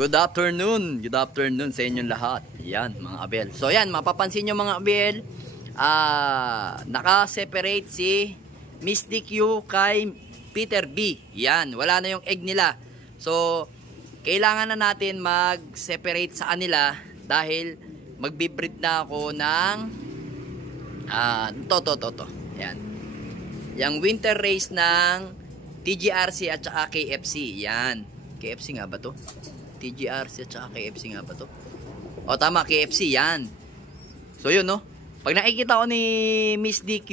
Good afternoon. Good afternoon sa inyong lahat. Yan mga abel. So yan, mapapansin nyo mga abel, naka-separate si Miss DQ kay Peter B. Yan, wala na yung egg nila. So, kailangan na natin mag-separate sa kanila dahil magbe-breed na ako ng Yan. Yung winter race ng TGRC at saka KFC. Yan. KFC nga ba to? TGRC at saka KFC nga ba to? O tama, KFC yan. So yun no. Pag nakikita ko ni Miss DQ,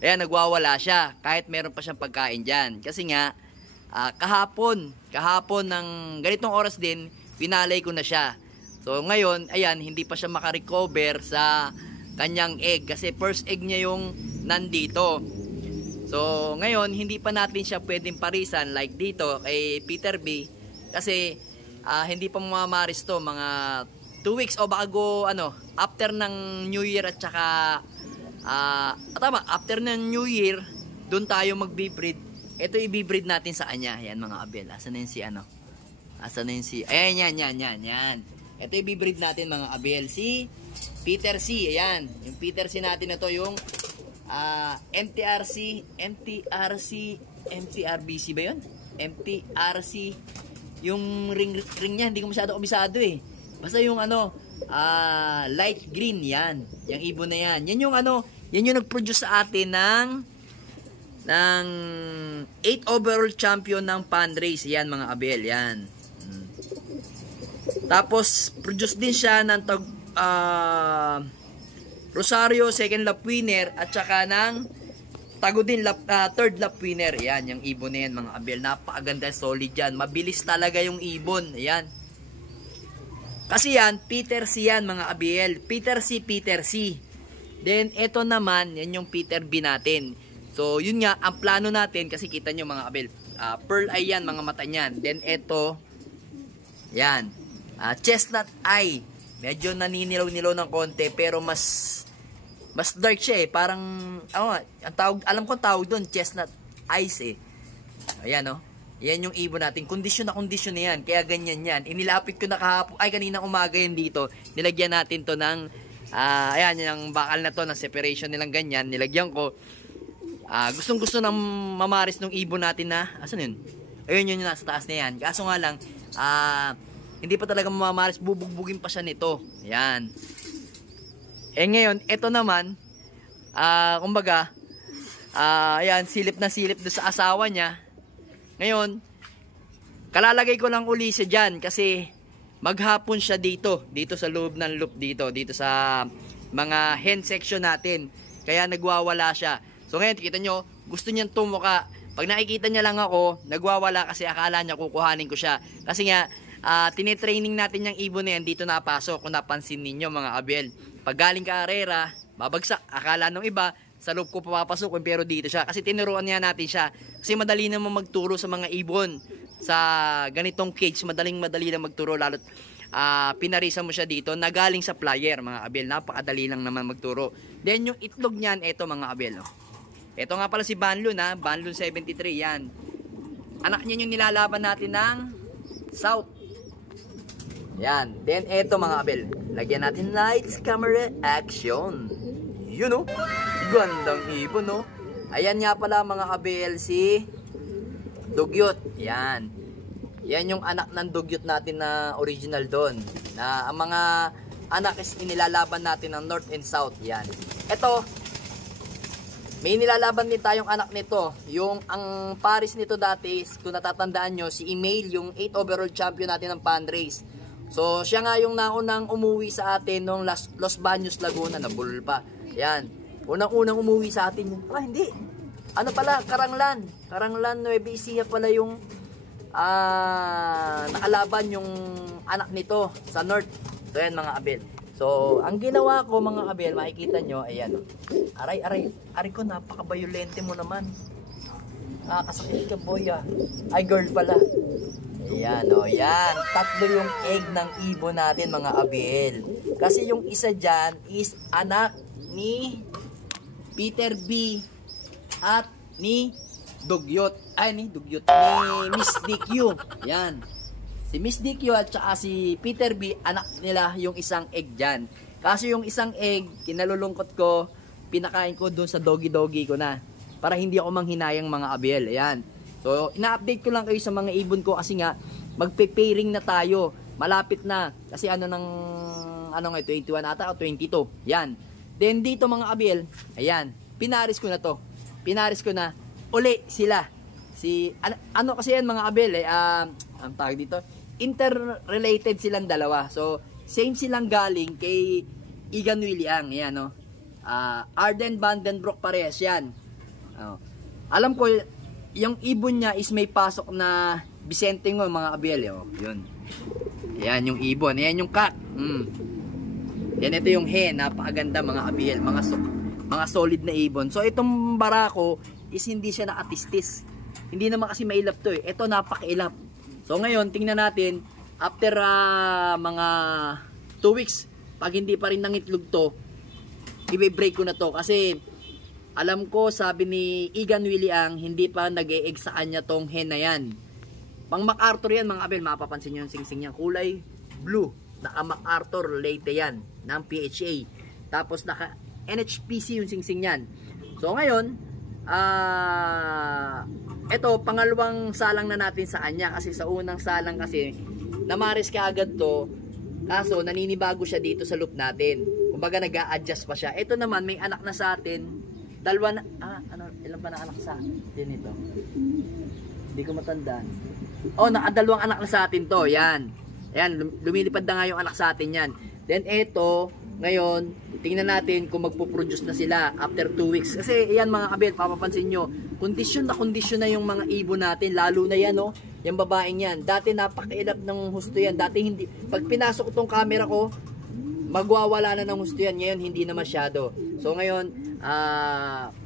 ayan, nagwawala siya. Kahit meron pa siyang pagkain dyan. Kasi nga, kahapon ng ganitong oras din, pinalay ko na siya. So ngayon, ayan, hindi pa siya makarecover sa kanyang egg. Kasi first egg niya yung nandito. So ngayon, hindi pa natin siya pwedeng parisan like dito kay Peter B. Kasi hindi pa mamamaris to, mga 2 weeks o baka go after ng New Year at saka after ng New Year doon tayo magbi-breed. Ito i-breed natin sa kanya. Yan mga abel. Asan na yun si Asan na yun si ayan yan. Ito i-breed natin mga abel, si Peter C. Ayan, yung Peter C natin na to, yung MTRBC ba yun? MTRC. Yung ring niya, hindi ko masyado kabisado eh. Basta yung light green yan. Yung ibon na yan. Yan yung yan yung nag-produce sa atin ng 8 overall champion ng Pan Race. Yan mga abel, yan. Tapos, produce din siya ng Rosario second lap winner at saka ng Tagudin third lap winner. Yan, yung ibon na yan mga abel. Napakaganda, solid yan. Mabilis talaga yung ibon. Yan. Kasi yan, Peter C yan mga abel. Peter C. Then, ito naman, yan yung Peter B natin. So, yun nga, ang plano natin, kasi kita nyo mga abel, pearl eye yan, mga mata niyan. Then, ito, yan, chestnut eye. Medyo naninilaw-nilaw ng konti, pero mas dark siya eh. Parang, alam ko tawag doon, chestnut eyes eh. Ayan o. Yan yung ibon natin. Kondisyon na yan. Kaya ganyan yan. Inilapit ko na kahapon. Ay, kanina umaga yan dito. Nilagyan natin to ng, ayan, yung bakal na to, na separation nilang ganyan. Nilagyan ko. Gustong-gusto ng mamaris ng ibon natin na, asan yun? Ayun yun nasa taas na yan. Kaso nga lang, hindi pa talaga mamamaris. Bubugbugin pa siya nito. Ayan. Ngayon, ito naman, kumbaga, ayan, silip na silip doon sa asawa niya. Ngayon, kalalagay ko lang uli siya dyan kasi maghapon siya dito sa loob ng loop dito sa mga hen section natin. Kaya nagwawala siya. So ngayon, kita nyo, gusto niyang tumuka. Pag nakikita niya lang ako, nagwawala kasi akala niya kukuhanin ko siya. Kasi nga, tinitraining natin yung ibon na yan, dito napasok, kung napansin ninyo mga abel. Pag galing ka arera, babagsak. Akala nung iba, sa loob ko papapasok, pero dito siya. Kasi tinuruan niya natin siya. Kasi madali naman magturo sa mga ibon. Sa ganitong cage, madali na magturo. Lalo't pinarisan mo siya dito na galing sa flyer, mga abel. Napakadali lang naman magturo. Then yung itlog niyan, eto mga abel. Ito nga pala si Banlun, Banlun 73, yan. Anak niya yung nilalaban natin ng South. Yan. Then, eto mga abel. Lagyan natin lights, camera, action. Yun o. Gandang ibon o. Ayan nga pala mga abel si Dugyot. Yan. Yan yung anak ng Dugyot natin na original doon. Na ang mga anak is inilalaban natin ng North and South. Yan. Eto. May nilalaban din tayong anak nito. Yung ang pares nito dati, kung natatandaan nyo, si Email, yung 8 overall champion natin ng Pan Race. So, siya nga yung naunang umuwi sa atin nung Los Baños, Laguna, nabulol pa. Yan. Unang-unang umuwi sa atin yun. Hindi. Karanglan. Karanglan, Nueva Ecija pala yung nakalaban yung anak nito sa North. So, yan mga abel. So, ang ginawa ko mga abel, makikita nyo, ayan. Aray ko, napaka-violente mo naman. Kasakit ka boy Ay, girl pala. Ayan, yan. Tatlo yung egg ng ibon natin, mga abel. Kasi yung isa dyan is anak ni Peter B. at ni Dugyot. Ni Miss DQ. Yan. Si Miss DQ at saka si Peter B, anak nila yung isang egg dyan. Kaso yung isang egg, kinalulungkot ko, pinakain ko doon sa doggy ko na. Para hindi ako manghinayang mga abel. Ayan. So, ina-update ko lang kayo sa mga ibon ko kasi nga, magpe-pairing na tayo. Malapit na. Kasi ano nga, 21 ata o 22. Yan. Then dito mga abel, ayan, pinaris ko na to. Pinaris ko na, uli sila. Ano kasi yan mga abel, ang tawag dito, interrelated silang dalawa. So, same silang galing kay Egan William. Yan, no? Arden Vandenbroek parehas yan. Alam ko, yung ibon niya is may pasok na Vicente mo mga abel. Yun. Yan yung ibon. Yan yung cat. Yan, ito yung hen. Napakaganda mga abel. Mga solid na ibon. So, itong barako is hindi siya nakatistis. Hindi naman kasi mailap to eh. Ito napakailap. So ngayon, tingnan natin, after mga 2 weeks, pag hindi pa rin nangitlog to, i-break ko na to. Kasi, alam ko, sabi ni Egan William, hindi pa nag-e-egg sa kanya tong hen na yan. Pang MacArthur yan, mga abel, mapapansin nyo yung singsing niya. Kulay blue. Naka MacArthur late yan, ng PHA. Tapos, naka NHPC yung singsing yan. So ngayon, ito, pangalawang salang na natin sa kanya kasi sa unang salang kasi namaris ka agad to, kaso naninibago siya dito sa loop natin. Kumbaga nag-a-adjust pa siya. Ito naman may anak na sa atin. Dalawa na, ilan pa na anak sa atin ito? Hindi ko matandaan. Nakadalawang anak na sa atin to. Yan. Yan, lumilipad na nga yung anak sa atin yan. Then ito, ngayon, tingnan natin kung magpo-produce na sila after 2 weeks. Kasi yan mga kabel, papapansin nyo, kondisyon na yung mga ibon natin. Lalo na yan, no? Yung babaeng yan. Dati napakailap ng husto yan. Dati hindi. Pag pinasok itong camera ko, magwawala na ng husto yan. Ngayon, hindi na masyado. So ngayon,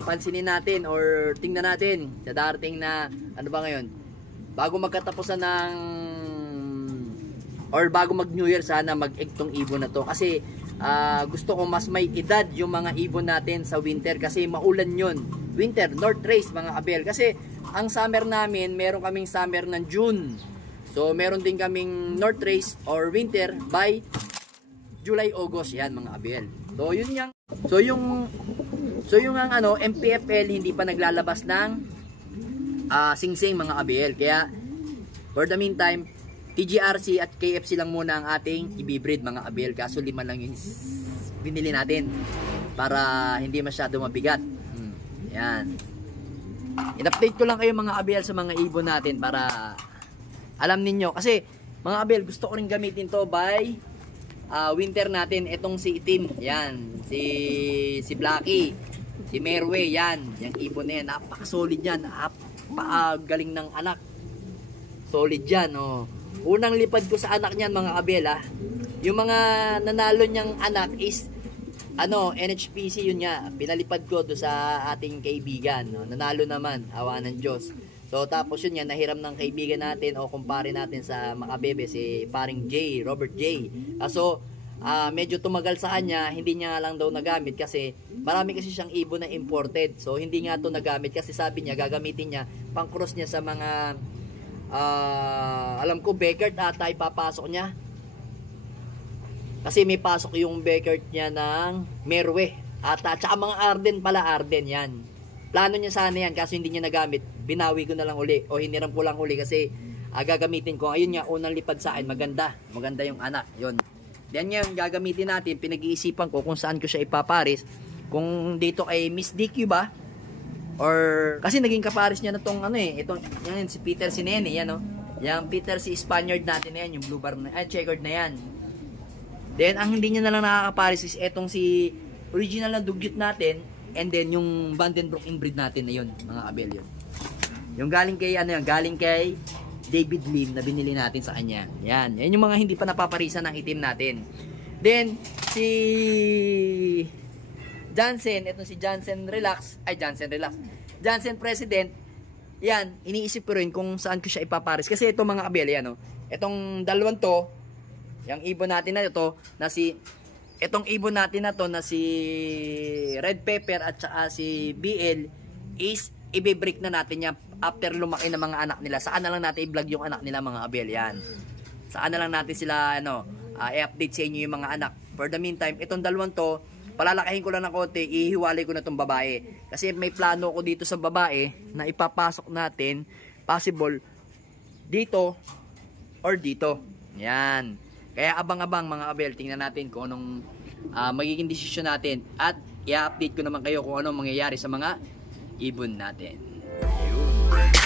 pansinin natin or tingnan natin sa darating na, ano ba ngayon? Bago magkatapusan ng, or bago mag New Year, sana mag-egg tong ibon na to. Kasi, gusto ko mas may edad yung mga ibon natin sa winter kasi maulan yun. Winter, North Race mga abel. Kasi ang summer namin, meron kaming summer ng June. So meron din kaming North Race or winter by July, August. Yan mga abel. So yun yang. So yung ang MPFL hindi pa naglalabas ng singsing mga abel. Kaya for the meantime, TGRC at KFC lang muna ang ating ibibreed mga abel. Kaso 5 lang yung binili natin para hindi masyado mabigat. Yan. In-update ko lang kayo mga abel sa mga ibon natin para alam ninyo. Kasi mga abel, gusto ko rin gamitin to by winter natin. Itong si Itim. Yan. Si Blacky. Si Merwe. Yan. Yung ibon na yan. Napaka-solid yan. Napaka-galing ng anak. Solid yan. Unang lipad ko sa anak niyan mga abel yung mga nanalo niyang anak is NHPC yun nga, pinalipad ko do sa ating kaibigan, nanalo naman, awa ng Diyos. So tapos yun nga, nahiram ng kaibigan natin o kumpare natin sa Makabebe, si paring J, Robert J. So medyo tumagal sa kanya, hindi niya lang daw nagamit kasi marami kasi siyang ibon na imported. So hindi nga to nagamit kasi sabi niya gagamitin niya pang cross niya sa mga alam ko Beckert ata ipapasok niya. Kasi may pasok yung Beckert niya ng Merwe ata, tsaka mga Arden pala, Arden yan. Plano niya sana yan kaso hindi niya nagamit. Binawi ko na lang uli o hiniram ko lang uli kasi gagamitin ko. Ayun nga, unang lipad sa akin, maganda yung anak. Yun. Yan nga yung gagamitin natin. Pinag-iisipan ko kung saan ko siya ipaparis. Kung dito kay Miss DQ ba? Or kasi naging kaparis niya na tong itong yan si Peter si Nene yan Yang Peter si Spaniard natin na yan, yung blue bar na checkered na yan. Then ang hindi niya na lang nakakaparis is etong si original na dugyot natin and then yung Vandenbroek inbreed natin na yun, mga abel yun. Yung galing kay galing kay David Lim na binili natin sa kanya. Yan yung mga hindi pa napaparisan ng itim natin. Then si Jansen, itong si Jansen Relax, Jansen President, yan, iniisip ko rin kung saan ko siya ipaparis. Kasi itong mga abel, yan itong dalawang to, yung ibon natin na ito, itong ibon natin na to, na si Red Pepper at saka si BL, is ibibreak na natin yan after lumaki ng mga anak nila. Saan na lang natin i-vlog yung anak nila mga abel, yan. saan na lang natin sila i-update sa inyo yung mga anak. For the meantime, itong dalawang to, palalakahin ko lang ng konti, ihiwalay ko na itong babae. Kasi may plano ko dito sa babae na ipapasok natin, possible, dito or dito. Yan. Kaya abang-abang mga kabel, tingnan natin kung anong magiging desisyon natin. At i-update ko naman kayo kung anong mangyayari sa mga ibon natin. Yun.